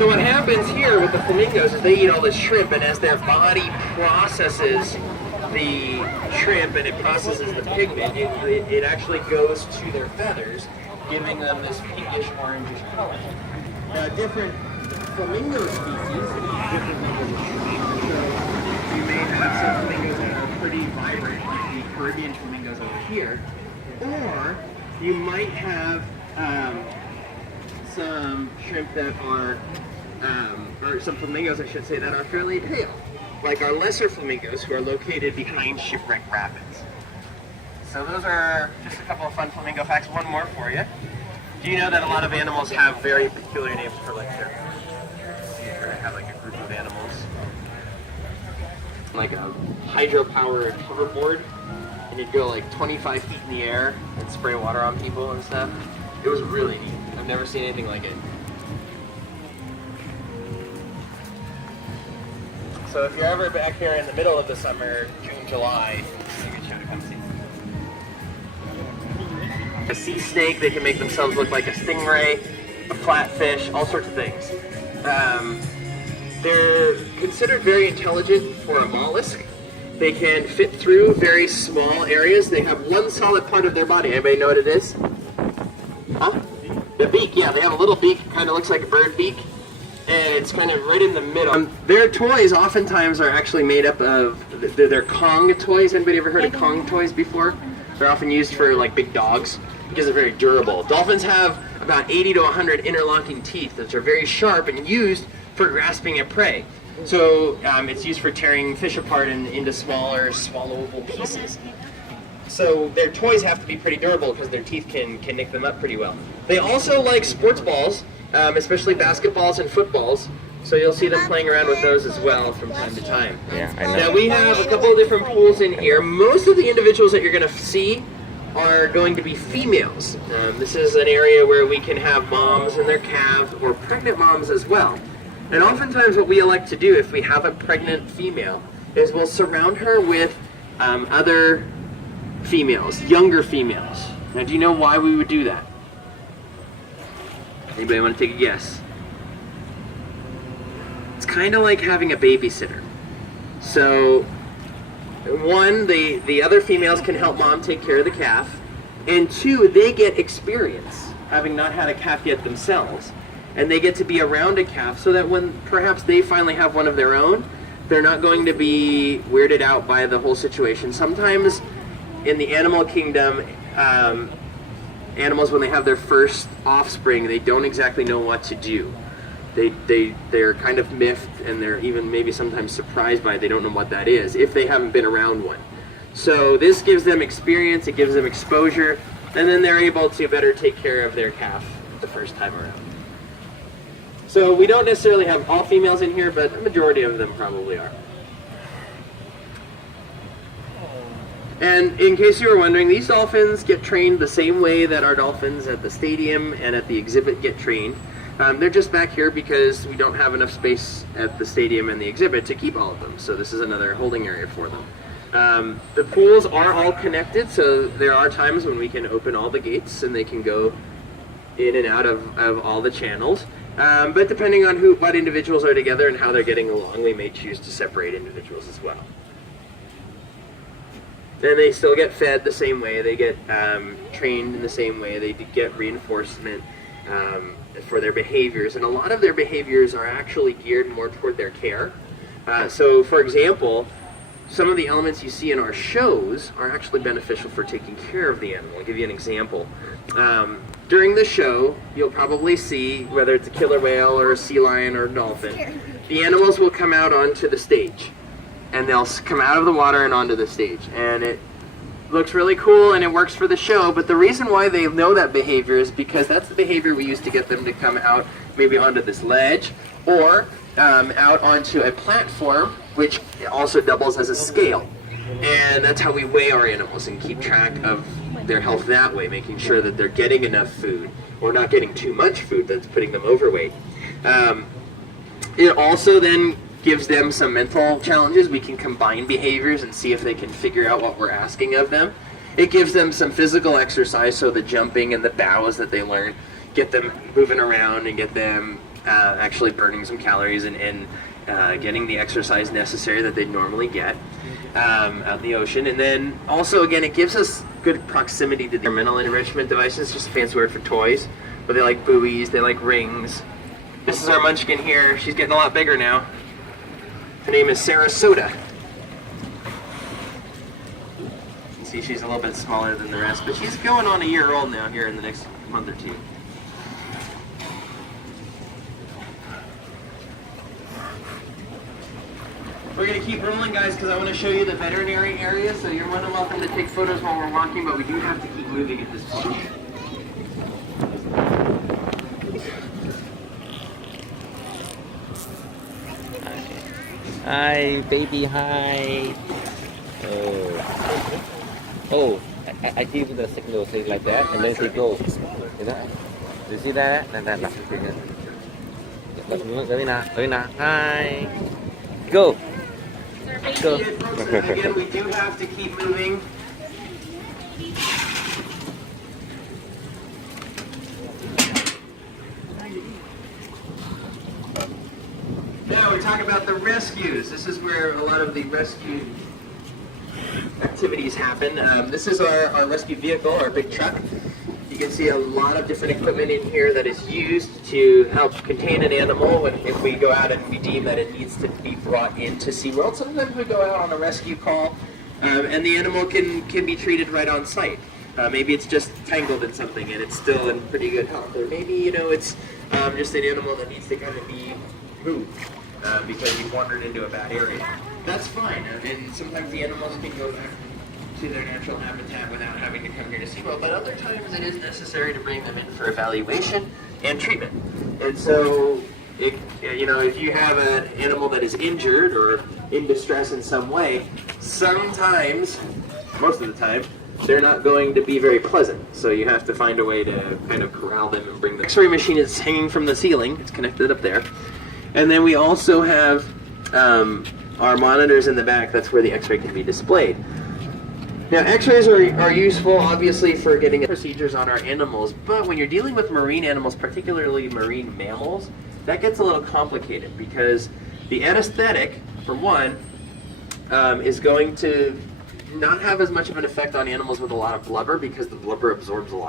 So what happens here with the flamingos is they eat all this shrimp, and as their body processes the shrimp and it processes the pigment, it actually goes to their feathers, giving them this pinkish orangish color. Now, different flamingo species eat different levels of shrimp. So you may have some flamingos that are pretty vibrant, like the Caribbean flamingos over here, or you might have some shrimp that are, or some flamingos, I should say, that are fairly pale, like our lesser flamingos who are located behind Shipwreck Rapids. So those are just a couple of fun flamingo facts. One more for you. Do you know that a lot of animals have very peculiar names for like their, you have like a group of animals, like a hydro-powered hoverboard, and you'd go like 25 feet in the air and spray water on people and stuff. It was really neat. I've never seen anything like it. So if you're ever back here in the middle of the summer, June, July, it's a good show to come see. A sea snake, they can make themselves look like a stingray, a flatfish, all sorts of things. They're considered very intelligent for a mollusk. They can fit through very small areas. They have one solid part of their body. Anybody know what it is? Huh? The beak, yeah, they have a little beak, kind of looks like a bird beak, and it's kind of right in the middle. Their toys oftentimes are actually made up of, they're Kong toys. Anybody ever heard of Kong toys before? They're often used for like big dogs because they're very durable. Dolphins have about 80 to 100 interlocking teeth that are very sharp and used for grasping at prey. So it's used for tearing fish apart into smaller, swallowable pieces. So their toys have to be pretty durable because their teeth can nick them up pretty well. They also like sports balls, especially basketballs and footballs. So you'll see them playing around with those as well from time to time. Yeah, I know. Now we have a couple of different pools in here. Most of the individuals that you're going to see are going to be females. This is an area where we can have moms and their calves, or pregnant moms as well. And oftentimes what we elect to do if we have a pregnant female is we'll surround her with other females, younger females. Now, do you know why we would do that? Anybody want to take a guess? It's kind of like having a babysitter. So, one, the other females can help mom take care of the calf, and two, they get experience, having not had a calf yet themselves, and they get to be around a calf so that when perhaps they finally have one of their own, they're not going to be weirded out by the whole situation. Sometimes in the animal kingdom, animals, when they have their first offspring, they don't exactly know what to do. They're kind of miffed, and they're even maybe sometimes surprised by it. They don't know what that is if they haven't been around one. So this gives them experience, it gives them exposure, and then they're able to better take care of their calf the first time around. So we don't necessarily have all females in here, but a majority of them probably are. And in case you were wondering, these dolphins get trained the same way that our dolphins at the stadium and at the exhibit get trained. They're just back here because we don't have enough space at the stadium and the exhibit to keep all of them. So this is another holding area for them. The pools are all connected, so there are times when we can open all the gates and they can go in and out of all the channels. But depending on what individuals are together and how they're getting along, we may choose to separate individuals as well. And they still get fed the same way, they get trained in the same way, they get reinforcement for their behaviors, and a lot of their behaviors are actually geared more toward their care. So for example, some of the elements you see in our shows are actually beneficial for taking care of the animal. I'll give you an example. During the show, you'll probably see, whether it's a killer whale or a sea lion or a dolphin, the animals will come out onto the stage. And they'll come out of the water and onto the stage. And it looks really cool and it works for the show, but the reason why they know that behavior is because that's the behavior we use to get them to come out maybe onto this ledge or out onto a platform, which also doubles as a scale. And that's how we weigh our animals and keep track of their health that way, making sure that they're getting enough food or not getting too much food that's putting them overweight. It also then gives them some mental challenges. We can combine behaviors and see if they can figure out what we're asking of them. It gives them some physical exercise, so the jumping and the bows that they learn, get them moving around and get them actually burning some calories and getting the exercise necessary that they'd normally get out in the ocean. And then also, again, it gives us good proximity to the environmental enrichment devices, just a fancy word for toys, but they like buoys, they like rings. This is our munchkin here. She's getting a lot bigger now. Her name is Sarasota. You can see she's a little bit smaller than the rest, but she's going on a year old now here in the next month or two. We're going to keep rolling, guys, because I want to show you the veterinary area, so you're more than welcome to take photos while we're walking, but we do have to keep moving at this point. Hi, baby, hi. Oh, I give the signal, say like that, and then she goes. You know? You see that? That. Hi. Go. Go. Again, we do have to keep moving. Now we talk about the rescues. This is where a lot of the rescue activities happen. This is our rescue vehicle, our big truck. You can see a lot of different equipment in here that is used to help contain an animal if we go out and we deem that it needs to be brought into SeaWorld. Sometimes we go out on a rescue call and the animal can be treated right on site. Maybe it's just tangled in something and it's still in pretty good health. Or maybe, it's just an animal that needs to kind of be moved because you've wandered into a bad area. That's fine. And sometimes the animals can go back to their natural habitat without having to come here to SeaWorld, but other times it is necessary to bring them in for evaluation and treatment. And so, if you have an animal that is injured or in distress in some way, sometimes, most of the time, they're not going to be very pleasant. So you have to find a way to kind of corral them and bring them. The X-ray machine is hanging from the ceiling. It's connected up there. And then we also have our monitors in the back. That's where the X-ray can be displayed. Now, X-rays are useful, obviously, for getting procedures on our animals, but when you're dealing with marine animals, particularly marine mammals, that gets a little complicated because the anesthetic, for one, is going to not have as much of an effect on animals with a lot of blubber because the blubber absorbs a lot of